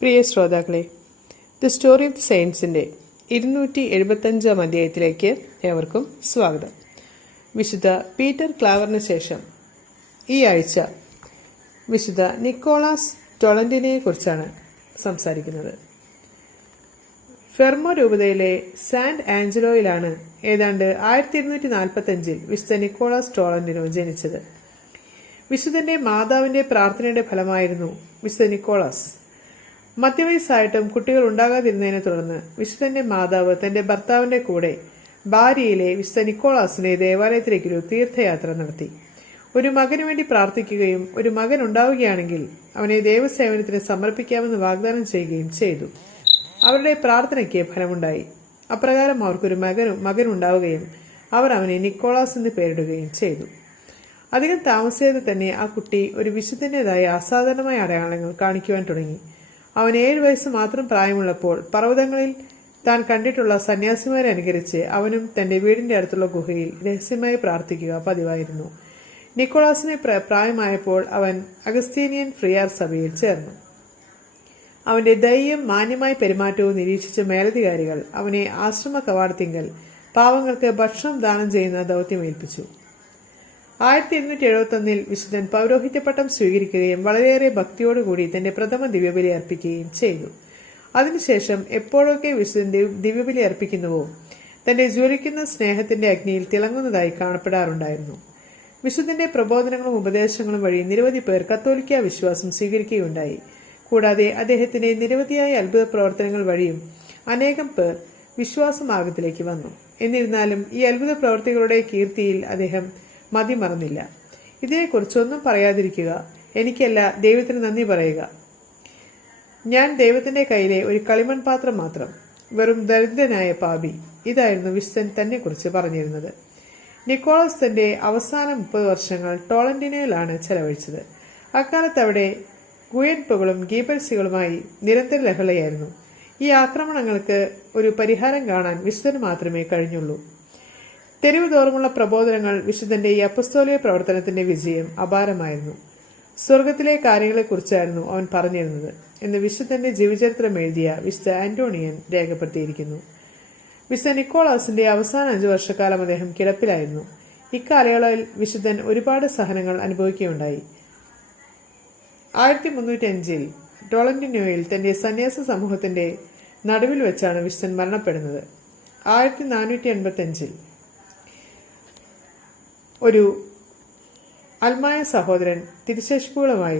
പ്രിയ ശ്രോതാക്കളെ, the story of the സെയിൻസിൻ്റെ 275 അധ്യായത്തിലേക്ക് ഏവർക്കും സ്വാഗതം. വിശുദ്ധ പീറ്റർ ക്ലാവറിന് ശേഷം ഈ ആഴ്ച വിശുദ്ധ നിക്കോളാസ് ടൊളന്റിനെ കുറിച്ചാണ് സംസാരിക്കുന്നത്. ഫെർമോ രൂപതയിലെ സാന്റ് ആഞ്ചലോയിലാണ് ഏതാണ്ട് 1245 വിശുദ്ധ നിക്കോളാസ് ടൊളന്റിനോ ജനിച്ചത്. വിശുദ്ധന്റെ മാതാവിന്റെ പ്രാർത്ഥനയുടെ ഫലമായിരുന്നു വിശുദ്ധ നിക്കോളാസ്. മധ്യവയസ്സായിട്ടും കുട്ടികൾ ഉണ്ടാകാതിരുന്നതിനെ തുടർന്ന് വിശുദ്ധന്റെ മാതാവ് തന്റെ ഭർത്താവിന്റെ കൂടെ ബാരിയിലെ വിശുദ്ധ നിക്കോളാസിനെ ദേവാലയത്തിലേക്കൊരു തീർത്ഥയാത്ര നടത്തി. ഒരു മകനു വേണ്ടി പ്രാർത്ഥിക്കുകയും ഒരു മകൻ ഉണ്ടാവുകയാണെങ്കിൽ അവനെ ദൈവസേവനത്തിന് സമർപ്പിക്കാമെന്ന് വാഗ്ദാനം ചെയ്യുകയും ചെയ്തു. അവരുടെ പ്രാർത്ഥനയ്ക്ക് ഫലമുണ്ടായി. അപ്രകാരം അവർക്കൊരു മകനുണ്ടാവുകയും അവർ അവനെ നിക്കോളാസ് എന്ന് പേരിടുകയും ചെയ്തു. അധികം താമസിയാതെ തന്നെ ആ കുട്ടി ഒരു വിശുദ്ധന്റേതായ അസാധാരണമായ അടയാളങ്ങൾ കാണിക്കുവാൻ തുടങ്ങി. അവൻ 7 വയസ്സ് മാത്രം പ്രായമുള്ളപ്പോൾ പർവ്വതങ്ങളിൽ താൻ കണ്ടിട്ടുള്ള സന്യാസിമാരെ അനുകരിച്ച് അവനും തന്റെ വീടിന്റെ അടുത്തുള്ള ഗുഹയിൽ രഹസ്യമായി പ്രാർത്ഥിക്കുക പതിവായിരുന്നു. നിക്കോളാസിനെ പ്രായമായപ്പോൾ അവൻ അഗസ്തീനിയൻ ഫ്രിയാർ സഭയിൽ ചേർന്നു. അവന്റെ ദയയും മാന്യമായ പെരുമാറ്റവും നിരീക്ഷിച്ച മേലധികാരികൾ അവനെ ആശ്രമ കവാടത്തിങ്കൽ പാവങ്ങൾക്ക് ഭക്ഷണം ദാനം ചെയ്യുന്ന ദൗത്യമേൽപ്പിച്ചു. 1271 വിശുദ്ധൻ പൗരോഹിത്യപട്ടം സ്വീകരിക്കുകയും വളരെയേറെ ഭക്തിയോടുകൂടി തന്റെ പ്രഥമ ദിവ്യബലി അർപ്പിക്കുകയും ചെയ്തു. അതിനുശേഷം എപ്പോഴൊക്കെ വിശുദ്ധൻ ദിവ്യബലി അർപ്പിക്കുന്നുവോ തന്റെ ജ്വലിക്കുന്ന സ്നേഹത്തിന്റെ അഗ്നിയിൽ തിളങ്ങുന്നതായി കാണപ്പെടാറുണ്ടായിരുന്നു. വിശുദ്ധന്റെ പ്രബോധനങ്ങളും ഉപദേശങ്ങളും വഴി നിരവധി പേർ കത്തോലിക്ക വിശ്വാസം സ്വീകരിക്കുകയുണ്ടായി. കൂടാതെ അദ്ദേഹത്തിന്റെ നിരവധിയായ അത്ഭുത പ്രവർത്തനങ്ങൾ വഴിയും അനേകം പേർ വിശ്വാസമാർഗത്തിലേക്ക് വന്നു. എന്നിരുന്നാലും ഈ അത്ഭുത പ്രവർത്തികളുടെ കീർത്തിയിൽ അദ്ദേഹം മതിമറന്നില്ല. ഇതിനെക്കുറിച്ചൊന്നും പറയാതിരിക്കുക, എനിക്കല്ല ദൈവത്തിന് നന്ദി പറയുക, ഞാൻ ദൈവത്തിന്റെ കയ്യിലെ ഒരു കളിമൺ പാത്രം മാത്രം, വെറും ദരിദ്രനായ പാപി. ഇതായിരുന്നു വിശുദ്ധൻ തന്നെ കുറിച്ച് പറഞ്ഞിരുന്നത്. നിക്കോളാസ് തന്റെ അവസാന 30 വർഷങ്ങൾ ടോളന്റിനോയിലാണ് ചെലവഴിച്ചത്. അക്കാലത്ത് അവിടെ ഗുയൻപുകളും ഗീബൽസികളുമായി നിരന്തര ലഹളയായിരുന്നു. ഈ ആക്രമണങ്ങൾക്ക് ഒരു പരിഹാരം കാണാൻ വിശുദ്ധന് മാത്രമേ കഴിഞ്ഞുള്ളൂ. തെരുവ് തോറുമുള്ള പ്രബോധനങ്ങൾ വിശുദ്ധന്റെ ഈ അപ്പസ്തോലിക പ്രവർത്തനത്തിന്റെ വിജയം അപാരമായിരുന്നു. സ്വർഗത്തിലെ കാര്യങ്ങളെക്കുറിച്ചായിരുന്നു അവൻ പറഞ്ഞിരുന്നത് എന്ന് വിശുദ്ധന്റെ ജീവചരിത്രം എഴുതിയ വിശുദ്ധ ആന്റോണിയൻ രേഖപ്പെടുത്തിയിരിക്കുന്നു. വിശുദ്ധ നിക്കോളാസിന്റെ അവസാന 5 വർഷക്കാലം അദ്ദേഹം കിടപ്പിലായിരുന്നു. ഇക്കാലയളവിൽ വിശുദ്ധൻ ഒരുപാട് സഹനങ്ങൾ അനുഭവിക്കുകയുണ്ടായി. 1305 ടൊളന്റിനോയിൽ തന്റെ സന്യാസ സമൂഹത്തിന്റെ നടുവിൽ വെച്ചാണ് വിശുദ്ധൻ മരണപ്പെടുന്നത്. 1485 ഒരു അൽമായ സഹോദരൻ തിരുശേഷിപ്പുകളുമായി